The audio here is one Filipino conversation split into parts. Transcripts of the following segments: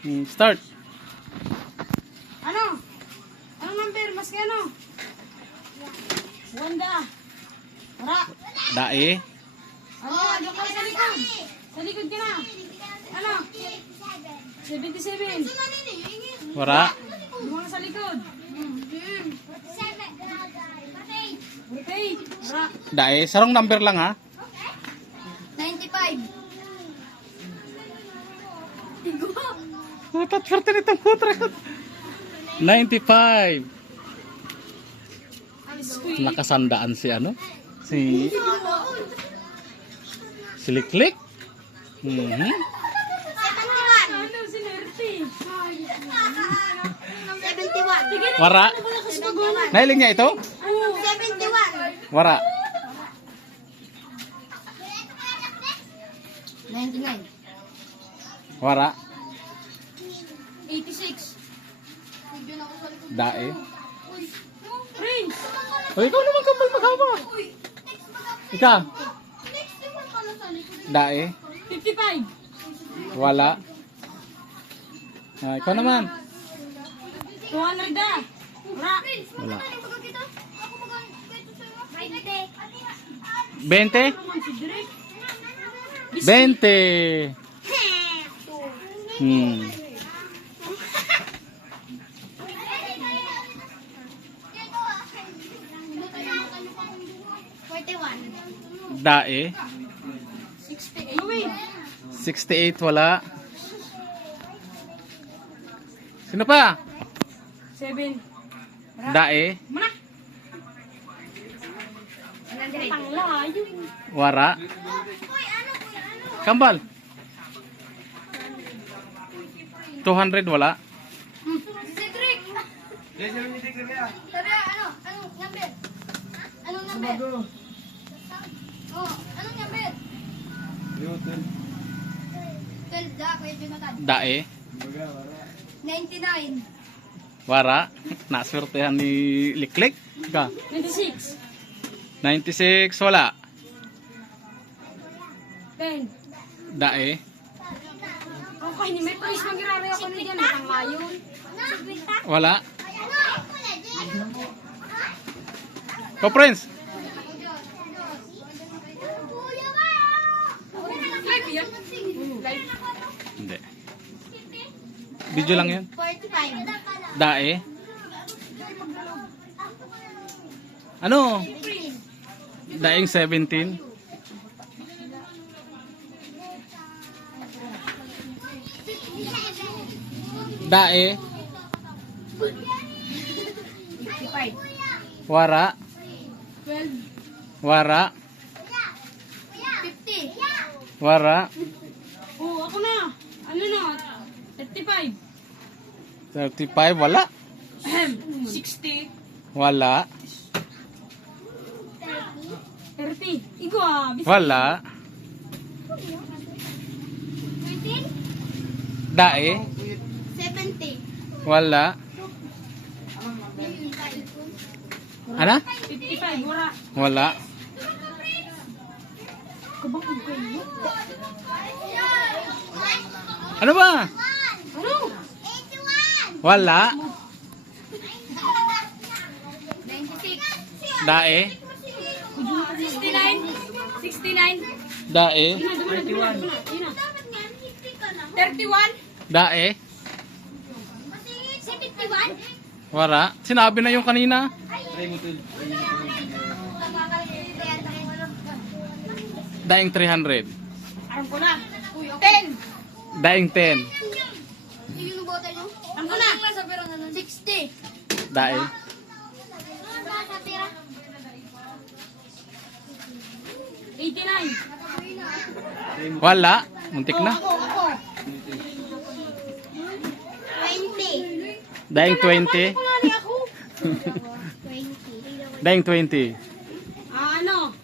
Hmm, Start. Ano? Anong number? Mas ano? Wanda. Tara. Dae. Ano? Ano ka sa likod? Sa likod ka na. Ano? 77. Wara. Mga sa likod. Okay. Tara. Dae. Sarong number lang ha. 95. Dapat swerte nitong kutra. 95. Nakasandaan si ano? Si si Liklik. Sinerte. 71. Wara. Nailing niya ito? 71. Wara. 99. Wara. Dae. Prince. O ikaw naman kapal maghawa. Ika. Dae. 55. Wala. Ah, ikaw naman. 200 da. Tara. Wala. 20? Naman si Direk. 20. Hmm. Dae. 68. Wait. 68 wala. Sino pa? 7. Dae. Mana? Wara. Kambal. 200 wala. Cedric! Ano? Anong number? Anong number? Oh, anong number? 12 da, Kuya Jonathan. Dae. 99. Wara. Naswertehan ni Liklik. Ka. 96. 96 wala. 10. Dae. Okay, ni may price mang girari ako na dyan. Ang layon. Wala. Ko Prince. Live yan. Live. Hindi. Video lang yan. 45. Dae. Ano? Daing 17. Dae. 55. Wara. 12. Wara. 50. Wara. Oh, ako na. Ano na? 35. 35. Wala. Ahem. 60. Wala. 30. Igo ah. bis- Wala. 13. Dae. 70. Wala. Ano? 55. Wala. Wala. Kayo. Ano ba? Wala. 96. Dae. 69. 69. Dae. Ina, dumana, dumana, dumana. Ina. 31. Dae. 71. Wala. Sinabi na yung kanina. Daing 300. Alam ko na. 10. Daing 10. Yung bote nyo? Alam ko na. 60. Dae. Sa pira. 89. Wala. Muntik na. Ako, ako. 20. Daing 20. Pangani ako. 20. Daing 20. Ah, ano?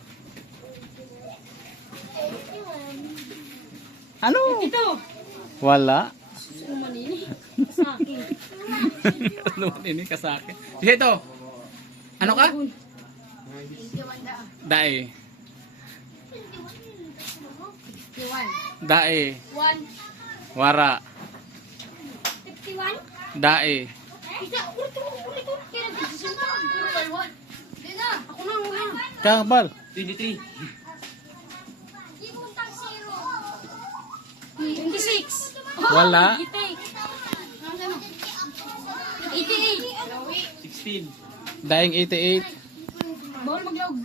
Ano? Ito. Wala. Ano ini ka sa akin? Sige ito. Ano ka? Dae. 51. Dae. 1. Wara. Dae. Isa, ulit, ulit, ulit, 88. 16. Daing 88. Bawal maglawg.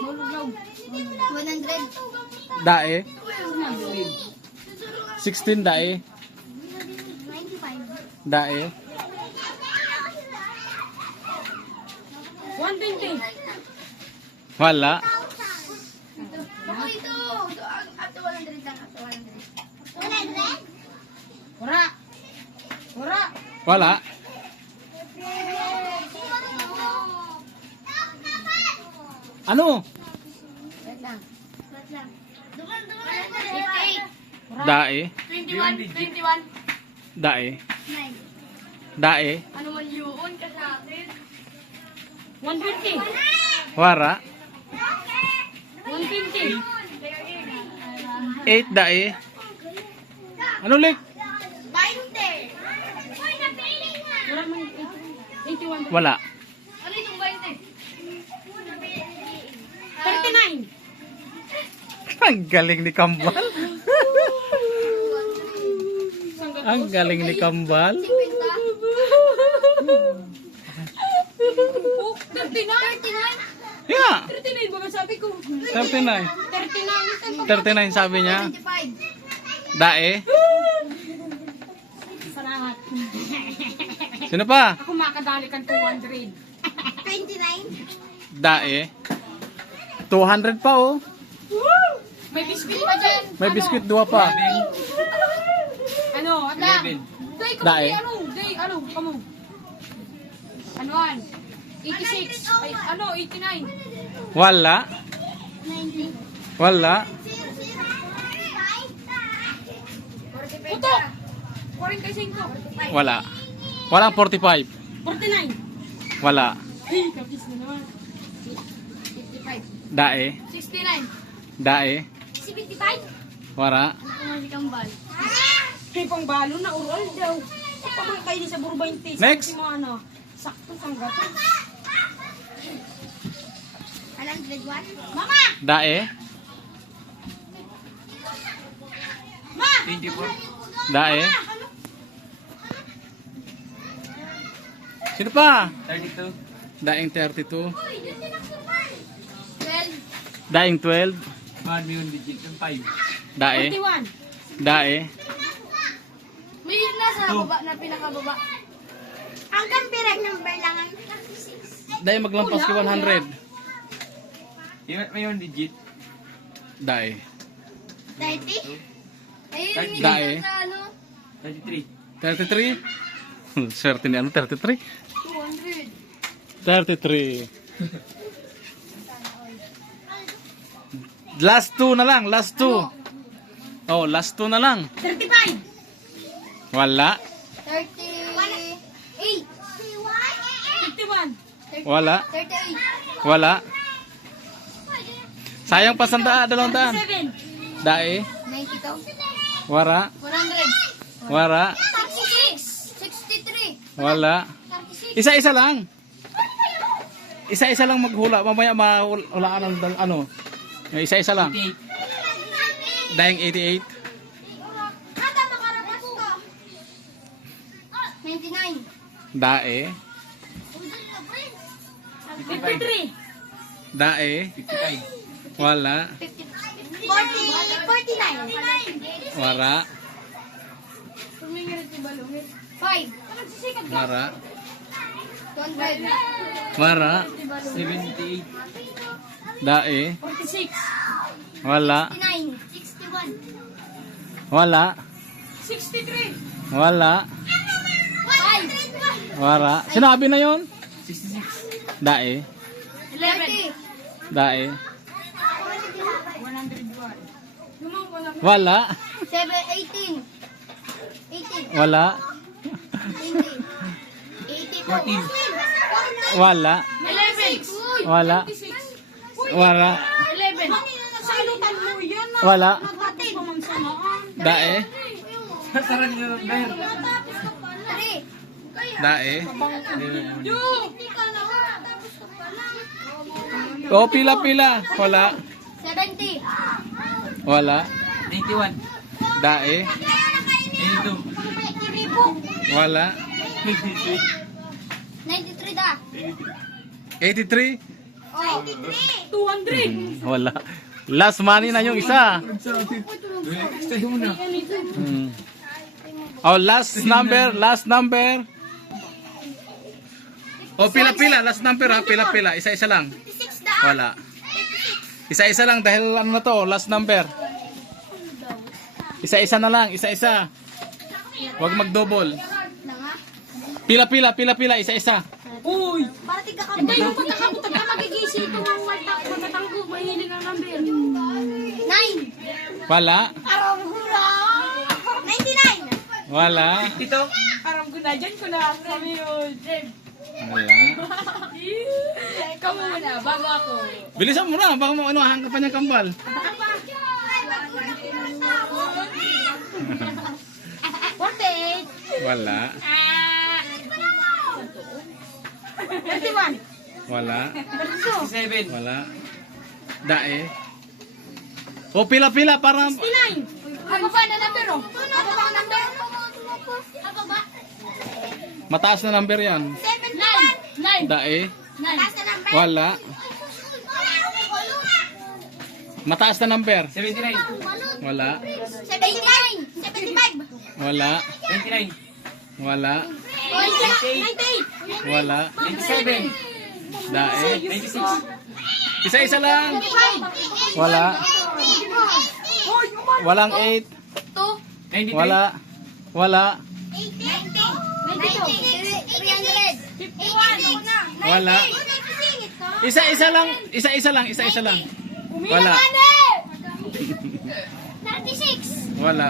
Bawal maglawg. 100. Dae. 16. 16 dae. 95. Dae. 120. Wala. Ako ito. Up to 100 lang. Up to 100. 100? Wala. Wala. Wala. Ano? Dae. 21. 21. Dae. 9. Dae. Ano man yun ka sa atin? 150. Wara. 120. 8 dae. Ano lik? 20. Uy, napili nga. Wala man 81. Wala. Ano itong 20? 39. Ang galing ni Kambal. Ang galing ni Kambal. 50? Oh, 39. 39? Yeah. 39 ba sabi ko? 39. 39. 39 sabi niya. 25. Dae. Salamat. Sino pa? Ako makadali kang 200. 29? Dae. 200 pa oh. May biscuit pa dyan. May biscuit dua pa. Ano? Ano? Ano? 11. Day, kamo, day, ano? Day, ano? Kamo. Ano an? 86. Ay, ano? 89. Wala. 90. Wala. 45. Puto! 45. Wala. Walang 45. 49. Wala. Ay, kapis na naman. 55. Dae. 69. Dae. 75? Wala. Ano naman si Kambal? Kay pang balo na oral daw. Kapag kayo sa buro 20. Next. Sa mga ano. Sakto kang gato. Alam, grade 1? Mama! Dae. Ma! 24. Dae. Sino pa? 32. Daing 32. 12. Daing 12. Mahal mo yung digit ng 5. Dae. 41. Dae. May nasa Two. baba na pinakababa. Ang kampirag ng berlangan. Dae maglampas ki 100. Yung may yung digit. Dae. 30? Ayun, Thirty. may Dae. nasa ano? 33. 33. Swerte ni ano 33? 200. 33. Last two na lang, last two. Oh, last two na lang. 35. Wala. 38. 51. Wala. 38. Wala. Sayang pa sanda, dalawang daan. 7. Dae. 92. Wara. 100. Wara. 66. 63. Wala. 36. Isa-isa lang. Isa-isa lang maghula. Mamaya mahulaan ang dal- ano. Isa-isa lang. 88. Daing 88. Ata makarapas ko. 99. Dae. 53. Dae. 55. Wala. 50. 40. 49. Wara. Tumingin si Balungit. 5. Wara. 200. Wara. 78. Dae. 46. Wala. 69. 61. Wala. 63. Wala. 5. Wara. Sinabi na yon. 66. Dae. 11. Dae. 101. Lumang wala. Wala. 7. 18. 18. Wala. 20. 84. Wala. 11. Wala. 26. Wala. 11. Sa ilutan mo yan na. Wala. Dae. Sarang yung number. 3. Dae. Yo! Hindi ka na tapos ka pa lang. O, pila, pila. Wala. 70. Wala. 91. Dae. 82. Ribu. Wala. 93 da. 83. Oh. 200! Wala. Last money na yung isa. Hmm. Oh, last number, last number. Oh, pila-pila, last number ha, pila-pila. Isa-isa lang. 56 da. Wala. Isa-isa lang dahil ano na to, last number. Isa-isa na lang, isa-isa. Huwag mag-double. Pila-pila, pila-pila, isa-isa. Uy! Para tigka ka Hindi, yung pagkakabutan ka magigisi ito ng matatanggo, mahiling ang number. 9. Wala. Arong hura. 99. Wala. Ito. Aram ko na, dyan ko na kami yun. Wala. Ikaw muna, bago ako. Bilisan mo na, baka mo ano, hanggang pa niyang kambal. Wala. Ah! 31. Wala. 67. Wala. Dae. O pila-pila para 9! Ano ba na number oh? Ano ba ang number? Ano ba? mataas na number 'yan. 71. 9! Dae. Taas na number. Wala. Mataas na number. 79. Wala. 79. 75. Wala. 29. Wala. 98. Wala. 97. Dae. 96. Isa-isa lang. Wala. Walang 8. 93. Wala. Wala. 90. 300. 51. Wala. Isa-isa lang. Isa-isa lang. Isa-isa lang. Wala. 36. Wala.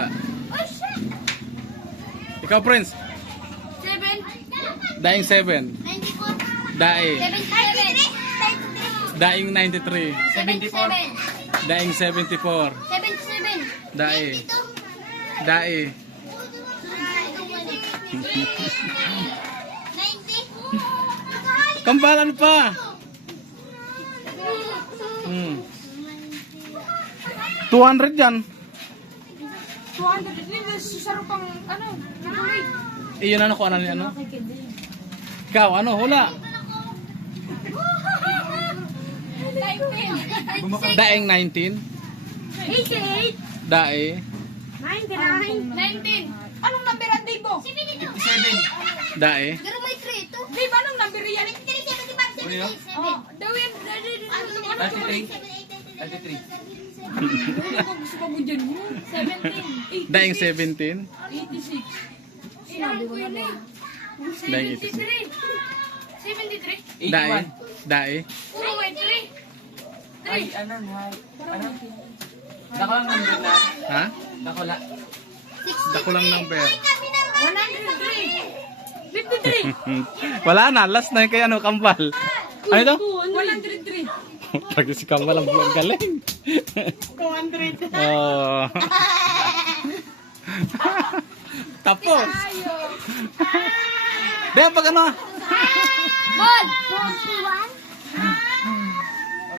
Ikaw, Prince. 7. Daing 7. 94. Dae. 77. Daing 93. 74. Daing 74. 77. Dae. Dae. 90. Kambalan pa. Hmm. 200 yan. 200. Hindi, susaro pang ano. Iyon ano ko ano ano? Ikaw, ano? Hula. Daing 19. 88! Dae. 99! 19! Anong number ang Dibo? 57. Dae. Pero may 3 ito. Diba, anong number yan? Ano yun? Oh, daw yan. Ano ano 33. 33. Ano gusto pa mo dyan mo? 17. Daing 17. 86. Sinabi ko yun eh. Daing 86. 73? Dae. 81. Dae. Oh, wait, 3. Ay, ano, mahal. Ano? Dako lang number na. Ha? Dako la. Dako lang number. 103. 53. Wala na, last na yung kay ano, kambal. Ano ito? 103. Lagi si kambal ang buwan galing. 200. Oh. Tapos. Dahil pag ano, Ball. 41.